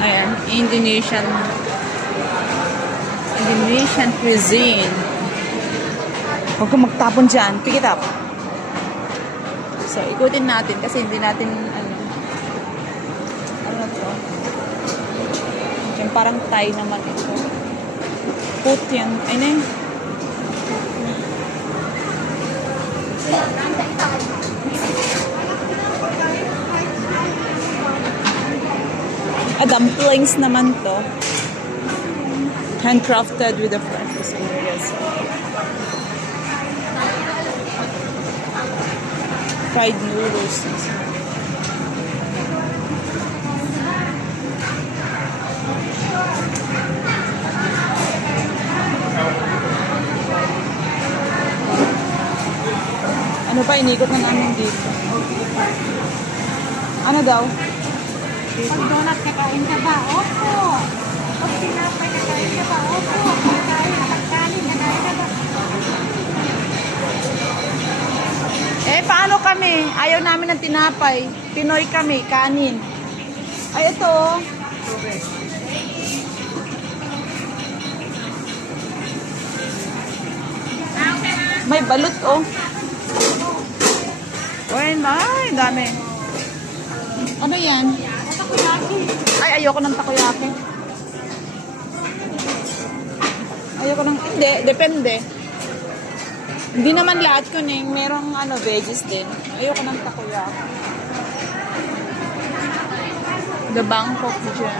Ayan, Indonesian cuisine. Huwag kang magtapon dyan. Pick it up. So, ikutin natin kasi hindi natin, ano to? Yung parang Thai naman ito. Putyang, ay na yun. Dumplings naman to. Handcrafted with the freshest ingredients. Fried noodles. Ano pa, inikot na namin dito. Ano daw? Pag donut kakain ka ba? Opo. Pag tinapay kakain ka ba? Opo. Pag kanin kakain ka ba? Paano kami? Ayaw namin ng tinapay. Pinoy kami, kanin. Ay, ito. May balot, oh. Ay, dami. Ano yan? Takoyaki. Ay, ayoko ng takoyaki. Ayoko ng... Hindi, depende. Hindi naman lahat ko merong veggies din. Ayoko ng takoyaki. The Bangkok dyan.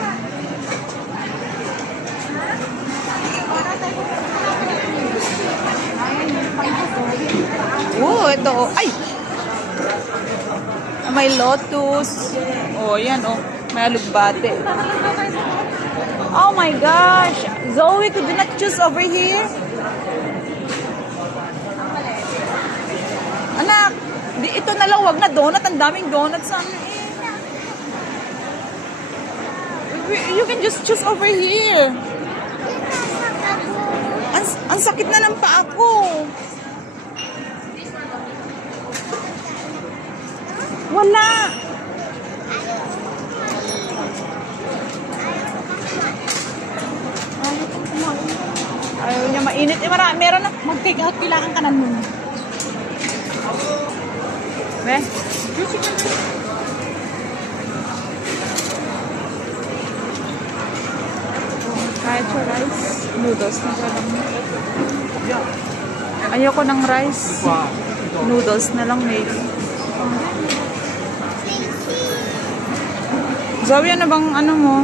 Oh, ito. Ay! May lotus. Oh, yan, oh. May alugbate. Oh my gosh! Zoe, could you not choose over here? Anak, ito na lang, wag na donut. Ang daming donuts sa amin. You can just choose over here. Ang sakit na ng paa ko. Wala. Ayaw niya mainit. Meron na. Mag-take out, kailangan ka na nun. Kahit sa rice, noodles na lang. Ayoko ng rice. Noodles na lang maybe. Zoe, ano bang mo?